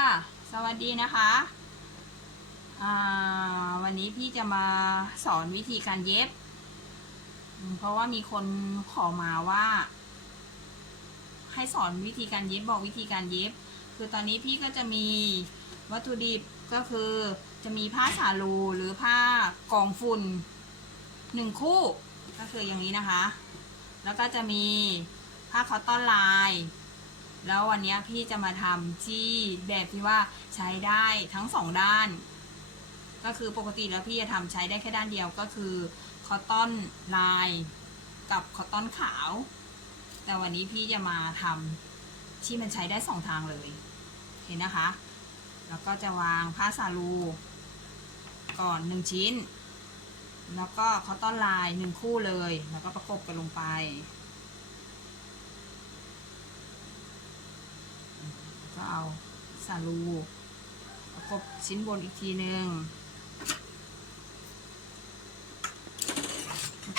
ค่ะ สวัสดีนะคะวันนี้พี่จะมาสอนวิธีการเย็บ เพราะว่ามีคนขอมาว่า ให้สอนวิธีการเย็บบอกวิธีการเย็บ คือตอนนี้พี่ก็จะมีวัตถุดิบก็คือจะมีผ้าสาลูหรือผ้ากองฝุ่นหนึ่งคู่ ก็คืออย่างนี้นะคะ แล้วก็จะมีผ้าคอตตอนลาย แล้ววันนี้พี่จะมาทำที่แบบที่ว่าใช้ได้ทั้งสองด้าน ก็คือปกติแล้วพี่จะทำใช้ได้แค่ด้านเดียวก็คือคอตตอนลายกับคอตตอนขาว แต่วันนี้พี่จะมาทำที่มันใช้ได้สองทางเลยเห็นนะคะ แล้วก็จะวางผ้าสาลูก่อนหนึ่งชิ้น แล้วก็คอตตอนลายหนึ่งคู่เลย แล้วก็ประกบกันลงไป ก็เอาสาลูประกบชิ้นบนอีกทีหนึ่ง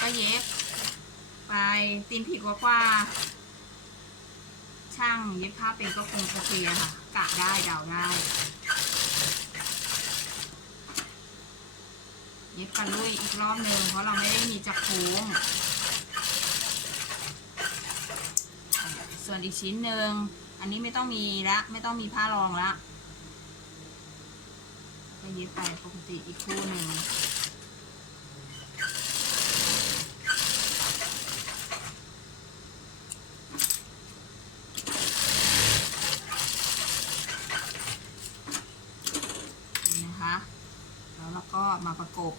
ก็เย็บไปตีนผิดกว่ากว่า ช่างเย็บผ้าเป็นก็คงจะเคลียค่ะกะได้เดาได้ เย็บกันลุยอีกรอบหนึ่งเพราะเราไม่ได้มีจักรโค้ง ส่วนอีกชิ้นหนึ่งอันนี้ไม่ต้องมีละไม่ต้องมีผ้ารองละก็เย็บไปปกติอีกคู่หนึ่ง นี่นะคะ แล้วเราก็มาประกบ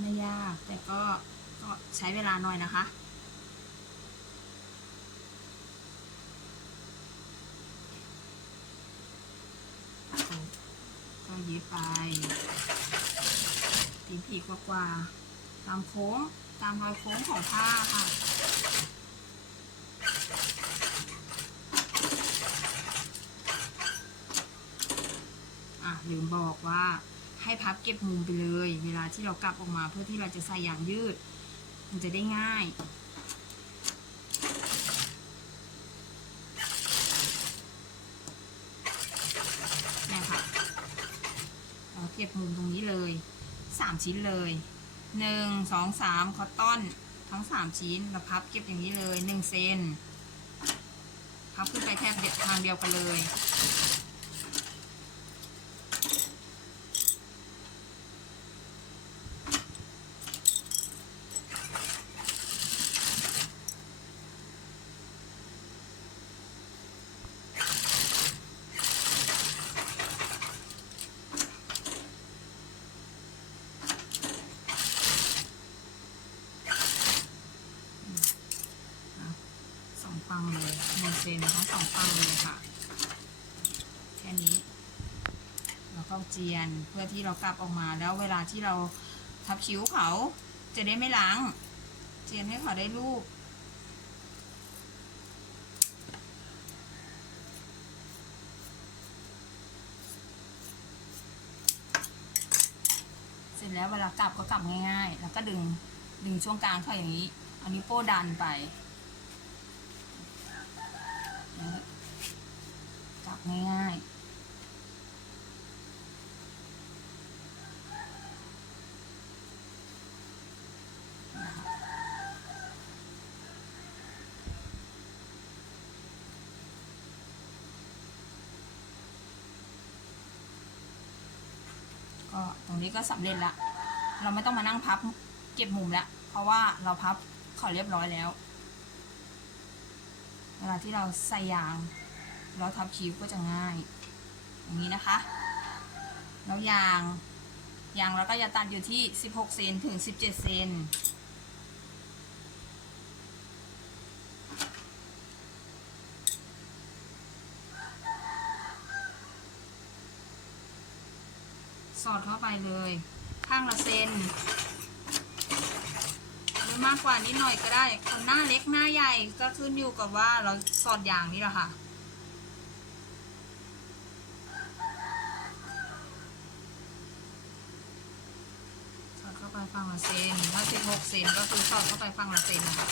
ไม่ยาก แต่ก็ก็ใช้เวลาหน่อยนะคะ ก็เย็บไปตีนผีกว่าๆตามโค้งตามรอยโค้งของผ้าค่ะอะลืมบอกว่า ให้พับเก็บมุมไปเลย เวลาที่เรากลับออกมาเพื่อที่เราจะใส่ยางยืด มันจะได้ง่ายนี่ค่ะเราเก็บมุมตรงนี้เลยสามชิ้นเลยหนึ่งสองสามคอตตอนทั้งสามชิ้นเราพับเก็บอย่างนี้เลยหนึ่งเซนพับขึ้นไปแทบเด็ดทางเดียวกันเลย ฟังเลยหนึ่งเซนทั้งสองปังเลยค่ะแค่นี้แล้วก็เจียนเพื่อที่เรากลับออกมาแล้วเวลาที่เราทับคิ้วเขาจะได้ไม่ล้าง เจียนให้เขาได้รูปเสร็จแล้วเวลากลับก็กลับง่ายๆ แล้วก็ดึงดึงช่วงกลางเข้าอย่างนี้ เอานิ้วโป้ดันไป จับง่ายๆก็ตรงนี้ก็สำเร็จละ เราไม่ต้องมานั่งพับเก็บมุมแล้วเพราะว่าเราพับเขอเรียบร้อยแล้ว เวลาที่เราใส่ยางแล้วทับคิ้วก็จะง่าย อย่างนี้นะคะ แล้วยาง ยางเราก็จะตัดอยู่ที่ 16 เซนถึง 17 เซนสอดเข้าไปเลย ข้างละเซน มากกว่านิดหน่อยก็ได้ คนหน้าเล็กหน้าใหญ่ก็ขึ้นอยู่กับว่าเราสอดยางนี่แหละค่ะ สอดเข้าไปฝั่งละเซนถ้าสิบหกเซนก็คือสอดเข้าไปฝั่งละเซนนะคะ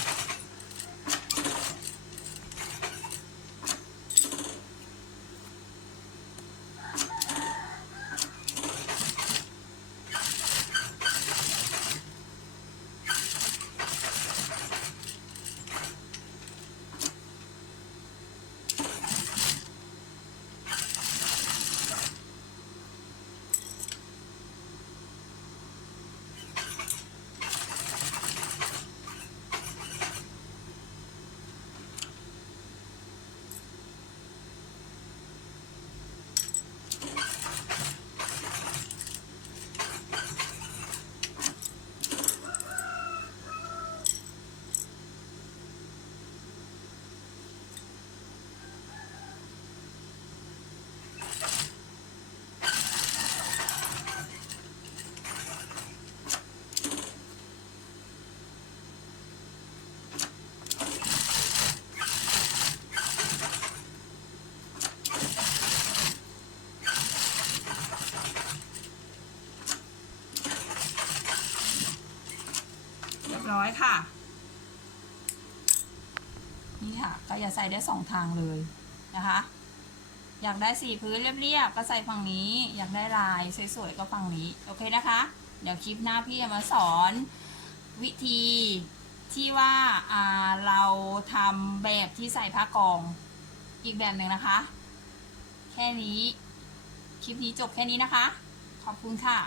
นี่ค่ะก็อย่าใส่ได้สองทางเลยนะคะ อยากได้สีพื้นเรียบๆก็ใส่ฝั่งนี้ อยากได้ลายสวยๆก็ฝั่งนี้โอเคนะคะ เดี๋ยวคลิปหน้าพี่จะมาสอนวิธีที่ว่าอ่าเราทำแบบที่ใส่ผ้ากองอีกแบบหนึ่งนะคะ แค่นี้ คลิปนี้จบแค่นี้นะคะ ขอบคุณค่ะ